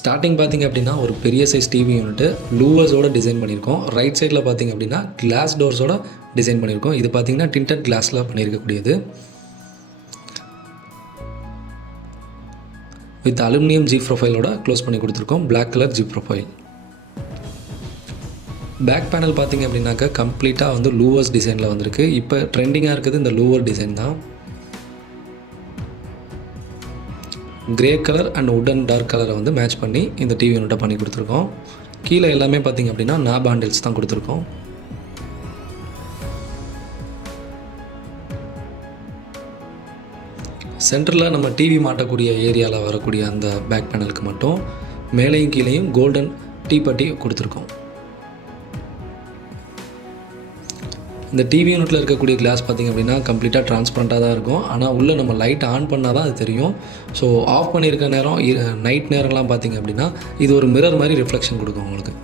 Starting பார்த்திங்க அப்படின்னா ஒரு பெரிய சைஸ் டிவி யூனிட்டு லூவர்ஸோட டிசைன் பண்ணியிருக்கோம். ரைட் சைடில் பார்த்திங்க அப்படின்னா கிளாஸ் டோர்ஸோட டிசைன் பண்ணியிருக்கோம். இது பார்த்திங்கன்னா டிண்டட் கிளாஸில் பண்ணியிருக்கக்கூடியது வித் அலுமினியம் ஜி ப்ரொஃபைலோட க்ளோஸ் பண்ணி கொடுத்துருக்கோம். Black colour G profile. Back panel பார்த்திங்க அப்படின்னாக்கா கம்ப்ளீட்டாக வந்து லூவர்ஸ் டிசைனில் வந்திருக்கு. இப்போ ட்ரெண்டிங்காக இருக்குது இந்த லூவர் டிசைன் தான். கிரே கலர் அண்ட் உடன் டார்க் கலரை வந்து மேட்ச் பண்ணி இந்த டிவி யூனிட்டை பண்ணி கொடுத்துருக்கோம். கீழே எல்லாமே பார்த்திங்க அப்படின்னா நாப் ஹேண்டில்ஸ் தான் கொடுத்துருக்கோம். சென்டரில் நம்ம டிவி மாட்டக்கூடிய ஏரியாவில் வரக்கூடிய அந்த பேக் பேனலுக்கு மட்டும் மேலேயும் கீழேயும் கோல்டன் டீப்பட்டி கொடுத்துருக்கோம். இந்த டிவி யூனிட்டில் இருக்கக்கூடிய கிளாஸ் பார்த்திங்க அப்படின்னா கம்ப்ளீட்டாக ட்ரான்ஸ்பரண்ட்டாக தான் இருக்கும். ஆனால் உள்ளே நம்ம லைட் ஆன் பண்ணால் தான் அது தெரியும். ஸோ ஆஃப் பண்ணியிருக்க நேரம் நைட் நேரம்லாம் பார்த்திங்க அப்படின்னா இது ஒரு மிரர் மாதிரி ரிஃப்ளெக்ஷன் கொடுக்கும் உங்களுக்கு.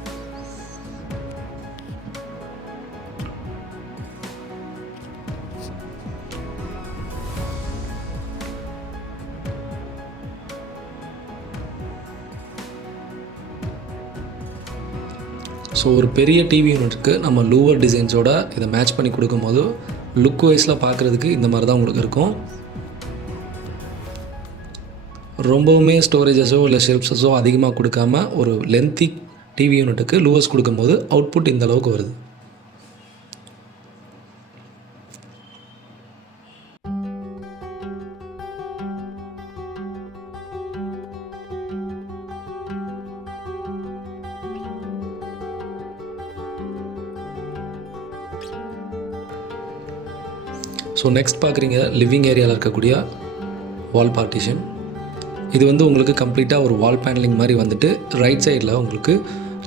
ஸோ ஒரு பெரிய டிவி யூனிட்டுக்கு நம்ம லூவர் டிசைன்ஸோட இதை மேட்ச் பண்ணி கொடுக்கும்போது லுக் வைஸில் பார்க்குறதுக்கு இந்த மாதிரி தான் உங்களுக்கு இருக்கும். ரொம்பவுமே ஸ்டோரேஜஸோ இல்லை ஷெல்ஃப்ஸஸோ அதிகமாக கொடுக்காம ஒரு லென்த்தி டிவி யூனிட்டுக்கு லூவர்ஸ் கொடுக்கும்போது அவுட்புட் இந்த அளவுக்கு வருது. ஸோ நெக்ஸ்ட் பார்க்குறீங்க லிவிங் ஏரியாவில் இருக்கக்கூடிய வால் பார்ட்டிஷன். இது வந்து உங்களுக்கு கம்ப்ளீட்டாக ஒரு வால் பேனலிங் மாதிரி வந்துட்டு ரைட் சைடில் உங்களுக்கு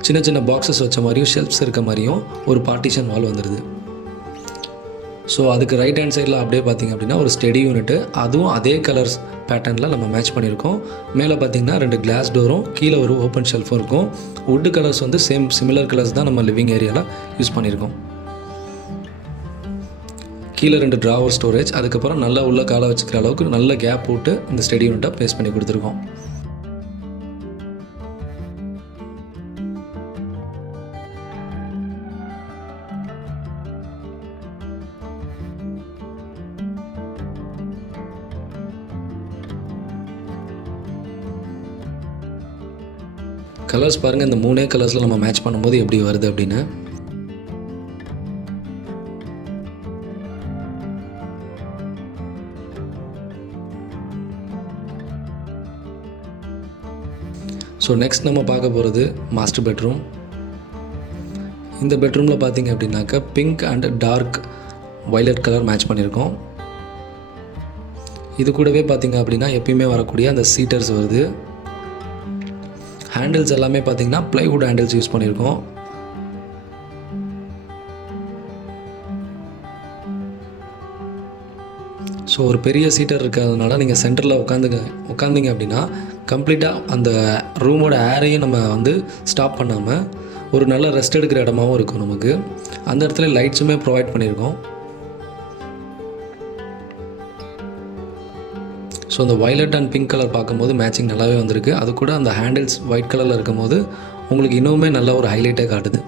சின்ன சின்ன பாக்ஸஸ் வச்ச மாதிரியும் ஷெல்ஃப்ஸ் இருக்க மாதிரியும் ஒரு பார்ட்டிஷன் வால் வந்துடுது. ஸோ அதுக்கு ரைட் ஹேண்ட் சைடில் அப்படியே பார்த்திங்க அப்படின்னா ஒரு ஸ்டெடி யூனிட்டு, அதுவும் அதே கலர்ஸ் பேட்டர்னில் நம்ம மேட்ச் பண்ணியிருக்கோம். மேலே பார்த்திங்கன்னா 2 கிளாஸ் டோரும் கீழே ஒரு ஓப்பன் ஷெல்ஃபும் இருக்கும். வுட்டு கலர்ஸ் வந்து சிமிலர் கலர்ஸ் தான் நம்ம லிவிங் ஏரியாவில் யூஸ் பண்ணியிருக்கோம். கீழே 2 ட்ராவர் ஸ்டோரேஜ், அதுக்கப்புறம் நல்லா உள்ள காலை வச்சுக்கிற அளவுக்கு நல்ல கேப் போட்டு இந்த ஸ்டெடி யூனிட்டை ப்ளேஸ் பண்ணி கொடுத்துருக்கோம். கலர்ஸ் பாருங்கள், இந்த 3 கலர்ஸில் நம்ம மேட்ச் பண்ணும்போது எப்படி வருது அப்படின்னு. ஸோ நெக்ஸ்ட் நம்ம பார்க்க போகிறது மாஸ்டர் பெட்ரூம். இந்த பெட்ரூமில் பார்த்திங்க அப்படின்னாக்கா pink and dark violet colour match பண்ணியிருக்கோம். இது கூடவே பார்த்திங்க அப்படின்னா எப்பயுமே வரக்கூடிய அந்த சீட்டர்ஸ் வருது. ஹேண்டில்ஸ் எல்லாமே பார்த்திங்கன்னா ப்ளைவுட் ஹேண்டில்ஸ் யூஸ் பண்ணியிருக்கோம். ஸோ ஒரு பெரிய சீட்டர் இருக்கிறதுனால நீங்கள் சென்டரில் உட்காந்திங்க அப்படின்னா கம்ப்ளீட்டாக அந்த ரூமோட ஏரையும் நம்ம வந்து ஸ்டாப் பண்ணாமல் ஒரு நல்ல ரெஸ்ட் எடுக்கிற இடமாவும் இருக்கும் நமக்கு. அந்த இடத்துல லைட்ஸுமே ப்ரொவைட் பண்ணியிருக்கோம். ஸோ அந்த வயலட் அண்ட் பிங்க் கலர் பார்க்கும்போது மேட்சிங் நல்லாவே வந்திருக்கு. அது கூட அந்த ஹேண்டில்ஸ் ஒயிட் கலரில் இருக்கும்போது உங்களுக்கு இன்னுமே நல்ல ஒரு ஹைலைட்டே காட்டுது.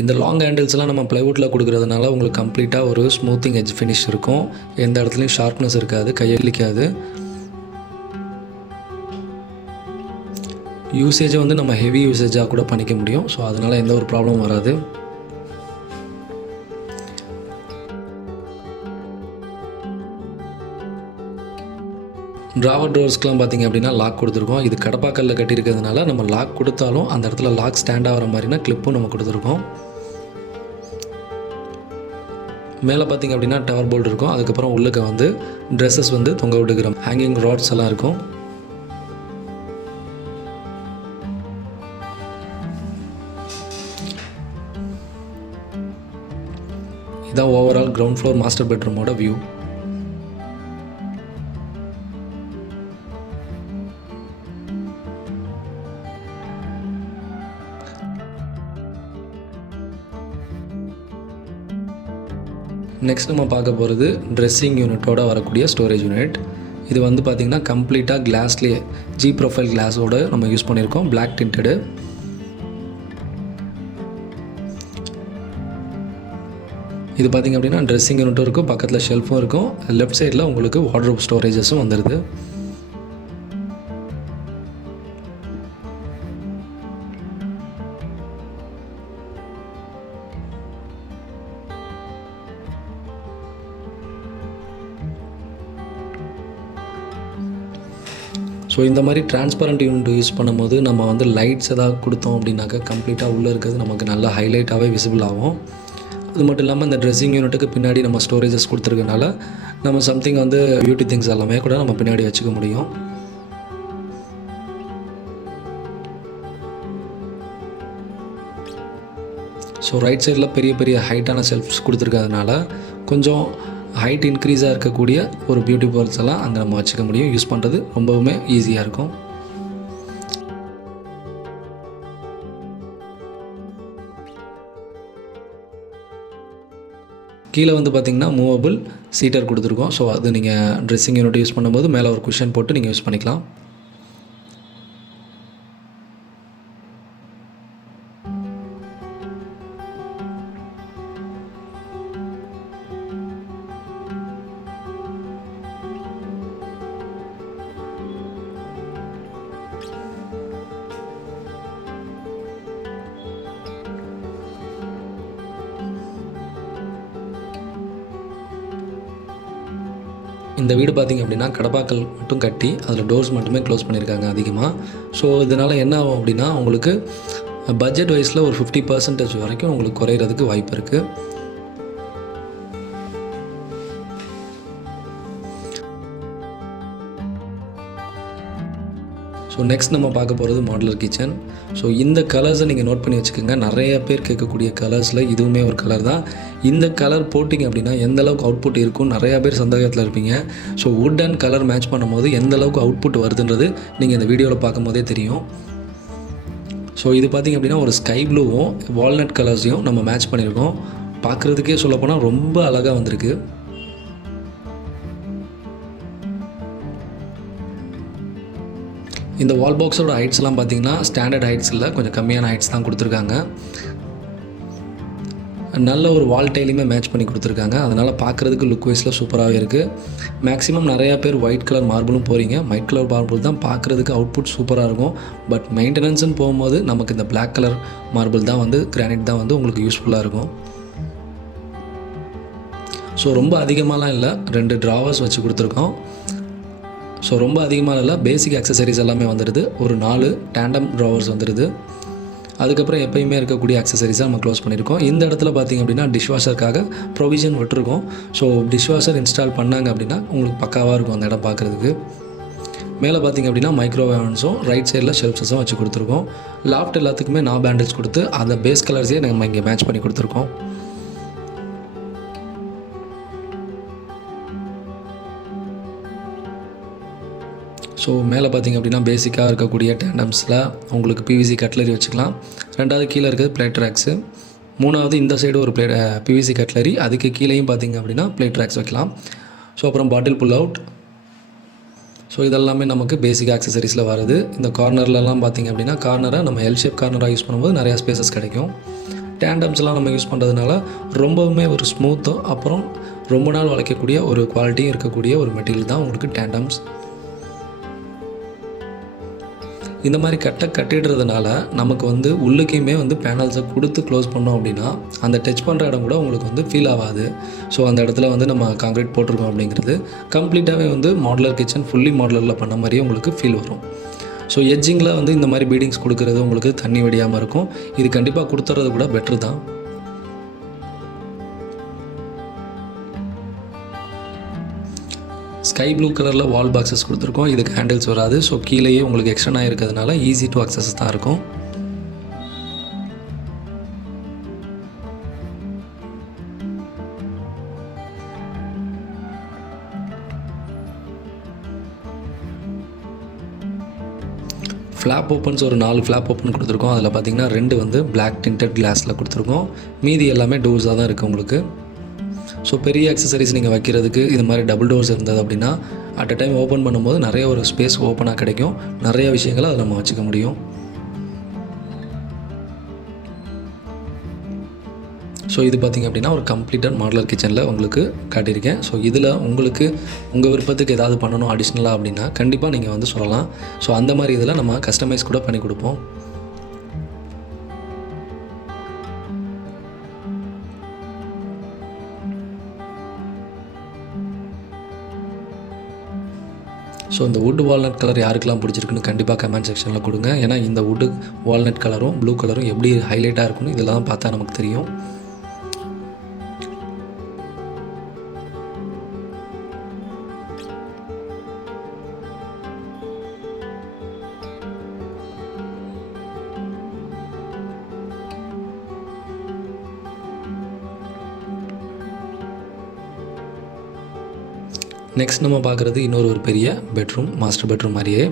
இந்த லாங் ஹேண்டில்ஸ்லாம் நம்ம ப்ளைவுட்டில் கொடுக்குறதுனால உங்களுக்கு கம்ப்ளீட்டாக ஒரு ஸ்மூத்திங் எட்ஜ் ஃபினிஷ் இருக்கும். எந்த இடத்துலையும் ஷார்ப்னஸ் இருக்காது, கையளிக்காது. யூசேஜை வந்து நம்ம ஹெவி யூசேஜாக கூட பண்ணிக்க முடியும். ஸோ அதனால் எந்த ஒரு ப்ராப்ளமும் வராது. ட்ராவர் டோர்ஸ்க்கெலாம் பார்த்திங்க அப்படின்னா லாக் கொடுத்துருக்கோம். இது கடப்பாக்கல்ல கட்டியிருக்கிறதுனால நம்ம லாக் கொடுத்தாலும் அந்த இடத்துல லாக் ஸ்டாண்ட் ஆகிற மாதிரினா கிளிப்பும் நம்ம கொடுத்துருக்கோம். மேலே பார்த்திங்க அப்படின்னா டவர் போல்ட் இருக்கும். அதுக்கப்புறம் உள்ளுக்க வந்து ட்ரெஸ்ஸஸ் வந்து தொங்க விட்டுக்கிற ஹேங்கிங் ராட்ஸ் எல்லாம் இருக்கும். இதான் ஓவரால் கிரவுண்ட் ஃப்ளோர் மாஸ்டர் பெட்ரூமோட வியூ. நெக்ஸ்ட் நம்ம பார்க்க போகிறது ட்ரெஸ்ஸிங் யூனிட்டோட வரக்கூடிய ஸ்டோரேஜ் யூனிட். இது வந்து பார்த்திங்கன்னா கம்ப்ளீட்டாக கிளாஸ்லேயே ஜி ப்ரொஃபைல் கிளாஸோடு நம்ம யூஸ் பண்ணியிருக்கோம், பிளாக் டிண்டடு. இது பார்த்திங்க அப்படின்னா ட்ரெஸ்ஸிங் யூனிட்டும் இருக்கும், பக்கத்தில் ஷெல்ஃபும் இருக்கும். லெஃப்ட் சைடில் உங்களுக்கு வார்ட்ரோப் ஸ்டோரேஜஸும் வந்துடுது. ஸோ இந்த மாதிரி டிரான்ஸ்பரண்ட் யூனிட் யூஸ் பண்ணும்போது நம்ம வந்து லைட்ஸ் எதாவது கொடுத்தோம் அப்படின்னாக்கா கம்ப்ளீட்டாக உள்ளே இருக்கிறது நமக்கு நல்லா ஹைலைட்டாகவே விசிபிள் ஆகும். அது மட்டும் இல்லாமல் இந்த ட்ரெஸ்ஸிங் யூனிட்டுக்கு பின்னாடி நம்ம ஸ்டோரேஜஸ் கொடுத்துருக்கனால நம்ம சம்திங் வந்து பியூட்டி திங்ஸ் எல்லாமே கூட நம்ம பின்னாடி வச்சுக்க முடியும். ஸோ ரைட் சைடில் பெரிய பெரிய ஹைட்டான செல்ஃப்ஸ் கொடுத்துருக்கிறதுனால கொஞ்சம் ஹைட் இன்க்ரீஸாக இருக்கக்கூடிய ஒரு பியூட்டி பால்ஸ் எல்லாம் அங்கே நம்ம வச்சுக்க முடியும். யூஸ் பண்ணுறது ரொம்பவுமே ஈஸியாக இருக்கும். கீழே வந்து பார்த்திங்கன்னா மூவபிள் சீட்டர் கொடுத்துருக்கோம். ஸோ அது நீங்கள் ட்ரெஸ்ஸிங் யூனிட் யூஸ் பண்ணும்போது மேலே ஒரு குஷன் போட்டு நீங்கள் யூஸ் பண்ணிக்கலாம். இந்த வீடு பார்த்திங்க அப்படின்னா கடப்பாக்கல் மட்டும் கட்டி அதில் டோர்ஸ் மட்டுமே க்ளோஸ் பண்ணியிருக்காங்க அதிகமாக. ஸோ இதனால் என்ன ஆகும் அப்படின்னா உங்களுக்கு பட்ஜெட் வைஸில் ஒரு 50% வரைக்கும் உங்களுக்கு குறையிறதுக்கு வாய்ப்பு இருக்குது. ஸோ நெக்ஸ்ட் நம்ம பார்க்க போகிறது மாடுலர் கிச்சன். ஸோ இந்த கலர்ஸை நீங்கள் நோட் பண்ணி வச்சுக்கோங்க. நிறைய பேர் கேட்கக்கூடிய கலர்ஸில் இதுவுமே ஒரு கலர் தான். இந்த கலர் போட்டிங்க அப்படின்னா எந்த அளவுக்கு அவுட்புட் இருக்கும் நிறையா பேர் சந்தேகத்தில் இருப்பீங்க. So would and colour match பண்ணும்போது எந்த அளவுக்கு அவுட்புட் வருதுன்றது நீங்கள் இந்த வீடியோவில் பார்க்கும் போதே தெரியும். ஸோ இது பார்த்திங்க அப்படின்னா ஒரு ஸ்கை ப்ளூவும் வால்நட் கலர்ஸையும் நம்ம மேட்ச் பண்ணியிருக்கோம். பார்க்குறதுக்கே சொல்லப்போனால் ரொம்ப அழகாக வந்திருக்கு. இந்த வால் பாக்ஸோட ஹைட்ஸ்லாம் பார்த்திங்கன்னா ஸ்டாண்டர்ட் ஹைட்ஸ் இல்லை, கொஞ்சம் கம்மியான ஹைட்ஸ் தான் கொடுத்துருக்காங்க. நல்ல ஒரு வால் டைலையுமே மேட்ச் பண்ணி கொடுத்துருக்காங்க. அதனால் பார்க்குறதுக்கு லுக் வைஸில் சூப்பராகவே இருக்குது. மேக்ஸிமம் நிறையா பேர் ஒயிட் கலர் மார்பிளும் போகிறீங்க. ஒயிட் கலர் மார்பிள் தான் பார்க்குறதுக்கு அவுட்புட் சூப்பராக இருக்கும். பட் மெயின்டெனன்ஸ்னு போகும்போது நமக்கு இந்த பிளாக் கலர் மார்பிள் தான் வந்து கிரானைட் தான் வந்து உங்களுக்கு யூஸ்ஃபுல்லாக இருக்கும். ஸோ ரொம்ப அதிகமாகலாம் இல்லை, 2 ட்ராவர்ஸ் வச்சு கொடுத்துருக்கோம். ஸோ ரொம்ப அதிகமாக இல்லை, பேசிக் அக்சசரிஸ் எல்லாமே வந்துடுது. ஒரு 4 டேண்டம் ட்ராவர்ஸ் வந்துடுது. அதுக்கப்புறம் எப்பயுமே இருக்கக்கூடிய அக்சசரிஸாக நம்ம க்ளோஸ் பண்ணியிருக்கோம். இந்த இடத்துல பார்த்திங்க அப்படின்னா டிஷ்வாஷருக்காக ப்ரொவிஷன் விட்டுருக்கோம். ஸோ டிஷ்வாஷர் இன்ஸ்டால் பண்ணாங்க அப்படின்னா உங்களுக்கு பக்காவாக இருக்கும் அந்த இடம் பார்க்குறதுக்கு. மேலே பார்த்திங்க அப்படின்னா மைக்ரோவேவன்ஸும் ரைட் சைடில் ஷெல்ஃப்ஸும் வச்சு கொடுத்துருக்கோம். லாஃப்ட் எல்லாத்துக்குமே நாப் பேண்டில்ஸ் கொடுத்து அந்த பேஸ் கலர்ஸே நம்ம இங்கே மேட்ச் பண்ணி கொடுத்துருக்கோம். ஸோ மேலே பார்த்திங்க அப்படின்னா பேசிக்காக இருக்கக்கூடிய டேண்டம்ஸில் உங்களுக்கு பிவிசி கட்லரி வச்சுக்கலாம். 2வது கீழே இருக்கிறது பிளேட் ரேக்ஸு. 3வது இந்த சைடு ஒரு பிவிசி கட்லரி, அதுக்கு கீழேயும் பார்த்திங்க அப்படின்னா பிளேட் ரேக்ஸ் வைக்கலாம். ஸோ அப்புறம் பாட்டில் புல் அவுட். ஸோ இதெல்லாமே நமக்கு பேசிக் ஆக்சசரிஸில் வருது. இந்த கார்னர்லலாம் பார்த்திங்க அப்படின்னா கார்னரை நம்ம எல் ஷேப் கார்னராக யூஸ் பண்ணும்போது நிறையா ஸ்பேசஸ் கிடைக்கும். டேண்டம்ஸ்லாம் நம்ம யூஸ் பண்ணுறதுனால ரொம்பவுமே ஒரு ஸ்மூத்தும் அப்புறம் ரொம்ப நாள் வளைக்கக்கூடிய ஒரு குவாலிட்டியும் இருக்கக்கூடிய ஒரு மெட்டீரியல் தான் உங்களுக்கு டேண்டம்ஸ். இந்த மாதிரி கட்டிடுறதுனால நமக்கு வந்து உள்ளுக்கையுமே வந்து பேனல்ஸை கொடுத்து க்ளோஸ் பண்ணோம் அப்படின்னா அந்த டச் பண்ணுற இடம் கூட உங்களுக்கு வந்து ஃபீல் ஆகாது. ஸோ அந்த இடத்துல வந்து நம்ம கான்க்ரீட் போட்டிருக்கோம் அப்படிங்கிறது கம்ப்ளீட்டாகவே வந்து மாடுலர் கிச்சன் ஃபுல்லி மாடுலரில் பண்ண மாதிரியே உங்களுக்கு ஃபீல் வரும். ஸோ எட்ஜிங்கில் வந்து இந்த மாதிரி பீடிங்ஸ் கொடுக்குறது உங்களுக்கு தண்ணி வடியாமல் இருக்கும். இது கண்டிப்பாக கொடுத்துறது கூட பெட்ரு தான். ஸ்கை ப்ளூ கலரில் வால் பாக்ஸஸ் கொடுத்துருக்கோம். இதுக்கு ஹேண்டில்ஸ் வராது. ஸோ கீழேயே உங்களுக்கு எக்ஸ்டர்னாக இருக்கிறதுனால ஈஸி டு அக்சஸ் தான் இருக்கும். ஃப்ளாப் ஓப்பன்ஸ் ஒரு 4 ஃப்ளாப் ஓப்பன் கொடுத்துருக்கோம். அதில் பார்த்திங்கன்னா 2 வந்து பிளாக் டிண்டட் கிளாஸில் கொடுத்துருக்கோம். மீதி எல்லாமே டோர்ஸாக தான் இருக்குது உங்களுக்கு. ஸோ பெரிய அக்சசரிஸ் நீங்கள் வைக்கிறதுக்கு இது மாதிரி டபுள் டோர்ஸ் இருந்தது அப்படின்னா அட் அ டைம் ஓப்பன் பண்ணும்போது நிறைய ஒரு ஸ்பேஸ் ஓப்பனாக கிடைக்கும், நிறைய விஷயங்களை அதை நம்ம வச்சுக்க முடியும். ஸோ இது பார்த்திங்க அப்படின்னா ஒரு கம்ப்ளீட்டாக மாடலர் கிச்சனில் உங்களுக்கு காட்டியிருக்கேன். ஸோ இதில் உங்களுக்கு உங்கள் விருப்பத்துக்கு ஏதாவது பண்ணணும் அடிஷ்னலாக அப்படின்னா கண்டிப்பாக நீங்கள் வந்து சொல்லலாம். ஸோ அந்த மாதிரி இதில் நம்ம கஸ்டமைஸ் கூட பண்ணி கொடுப்போம். ஸோ இந்த வுட் வால்நட் கலர் யாருக்கெல்லாம் பிடிச்சிருக்குன்னு கண்டிப்பாக கமெண்ட் செக்ஷனில் கொடுங்க. ஏன்னா இந்த வுட்டு வால்நட் கலரும் ப்ளூ கலரும் எப்படி ஹைலைட்டாக இருக்குன்னு இதெல்லாம் பார்த்தா நமக்கு தெரியும். நெக்ஸ்ட் நம்ம பார்க்குறது ஒரு பெரிய பெட்ரூம், மாஸ்டர் பெட்ரூம் மாதிரியே.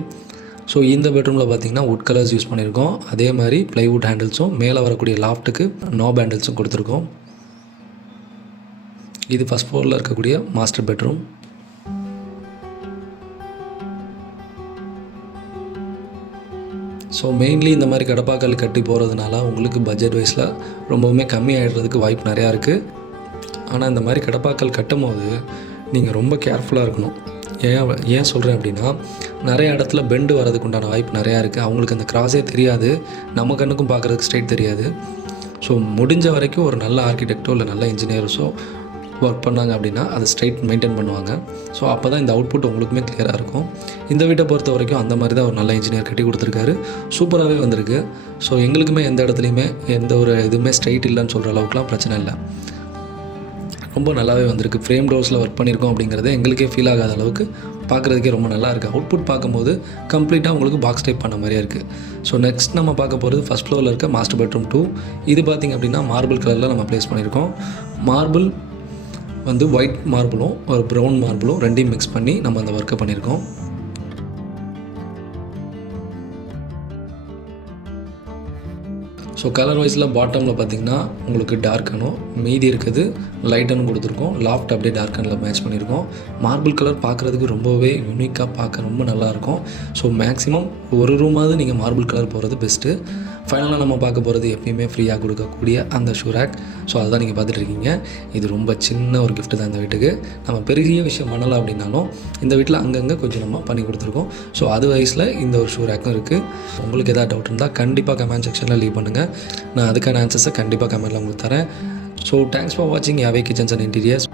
ஸோ இந்த பெட்ரூமில் பார்த்திங்கன்னா வுட் கலர்ஸ் யூஸ் பண்ணியிருக்கோம். அதே மாதிரி ப்ளைவுட் ஹேண்டில்ஸும் மேலே வரக்கூடிய லாஃப்ட்டுக்கு நாப் ஹேண்டில்ஸும் கொடுத்துருக்கோம். இது ஃபஸ்ட் ஃப்ளோரில் இருக்கக்கூடிய மாஸ்டர் பெட்ரூம். ஸோ மெயின்லி இந்த மாதிரி கடப்பாக்கல் கட்டி போகிறதுனால உங்களுக்கு பட்ஜெட் வைஸில் ரொம்பவுமே கம்மி ஆகிடுறதுக்கு வாய்ப்பு நிறையா இருக்குது. ஆனால் இந்த மாதிரி கடப்பாக்கல் கட்டும் போது நீங்கள் ரொம்ப கேர்ஃபுல்லாக இருக்கணும். ஏன் சொல்கிறேன் அப்படின்னா, நிறைய இடத்துல பெண்டு வரதுக்கு உண்டான வாய்ப்பு நிறையா இருக்குது. அவங்களுக்கு அந்த கிராஸே தெரியாது, நம்ம கண்ணுக்கும் பார்க்குறதுக்கு ஸ்ட்ரைட் தெரியாது. ஸோ முடிஞ்ச வரைக்கும் ஒரு நல்ல ஆர்கிடெக்டோ இல்லை நல்ல இன்ஜினியர்ஸோ ஒர்க் பண்ணாங்க அப்படின்னா அதை ஸ்ட்ரைட் மெயின்டைன் பண்ணுவாங்க. ஸோ அப்போ தான் இந்த அவுட்புட் உங்களுக்குமே கிளியராக இருக்கும். இந்த வீட்டை பொறுத்த வரைக்கும் அந்த மாதிரி தான் ஒரு நல்ல இன்ஜினியர் கட்டி கொடுத்துருக்காரு. சூப்பராகவே வந்திருக்கு. ஸோ எங்களுக்குமே எந்த இடத்துலையுமே எந்த ஒரு இதுவுமே ஸ்ட்ரைட் இல்லைன்னு சொல்கிற அளவுக்குலாம் பிரச்சனை இல்லை. ரொம்ப நல்லாவே வந்திருக்கு. ஃப்ரேம் டோர்ஸில் ஒர்க் பண்ணியிருக்கோம் அப்படிங்கிறது எங்களுக்கே ஃபீல் ஆகாத அளவுக்கு பார்க்குறதுக்கே ரொம்ப நல்லா இருக்குது. அவுட்புட் பார்க்கும்போது கம்ப்ளீட்டாக உங்களுக்கு பாக்ஸ் டைப் பண்ண மாதிரியே இருக்குது. ஸோ நெக்ஸ்ட் நம்ம பார்க்க போகிறது ஃபஸ்ட் ஃப்ளோரில் இருக்க மாஸ்டர் பெட்ரூம் 2. இது பார்த்திங்க அப்படின்னா மார்பிள் கலரில் நம்ம ப்ளேஸ் பண்ணியிருக்கோம். மார்பிள் வந்து ஒயிட் மார்பிளும் ஒரு ப்ரௌன் மார்பிளும் ரெண்டையும் மிக்ஸ் பண்ணி நம்ம அந்த ஒர்க்கை பண்ணியிருக்கோம். ஸோ கலர் வைஸில் பாட்டமில் பார்த்திங்கன்னா உங்களுக்கு டார்க்கனும் மீதி இருக்குது லைட்டனும் கொடுத்துருக்கோம். லாஃப்ட் அப்படியே டார்க்கனில் மேட்ச் பண்ணியிருக்கோம். மார்பிள் கலர் பார்க்குறதுக்கு ரொம்பவே யூனிக்காக பார்க்க ரொம்ப நல்லாயிருக்கும். ஸோ மேக்ஸிமம் ஒரு ரூமாவது நீங்கள் மார்பிள் கலர் போகிறது பெஸ்ட்டு. ஃபைனலாக நம்ம பார்க்க போகிறது எப்பயுமே ஃப்ரீயாக கொடுக்கக்கூடிய அந்த ஷூ ரேக். ஸோ அதுதான் நீங்கள் பார்த்துட்ருக்கீங்க. இது ரொம்ப சின்ன ஒரு கிஃப்ட்டு தான் இந்த வீட்டுக்கு. நம்ம பெரிய விஷயம் பண்ணலாம் அப்படின்னாலும் இந்த வீட்டில் அங்கங்கே கொஞ்சம் நம்ம பண்ணி கொடுத்துருக்கோம். ஸோ அது வயசில் இந்த ஒரு ஷூ ரேக்கும் இருக்குது. உங்களுக்கு எதாவது டவுட் இருந்தால் கண்டிப்பாக கமெண்ட் செக்ஷனில் லீவ் பண்ணுங்கள். நான் அதுக்கான ஆன்சர்ஸை கண்டிப்பாக கமெண்ட்டில் உங்களுக்கு தரேன். ஸோ தேங்க்ஸ் ஃபார் வாட்சிங் யாவே கிச்சன்ஸ் அண்ட் இன்டீரியர்ஸ்.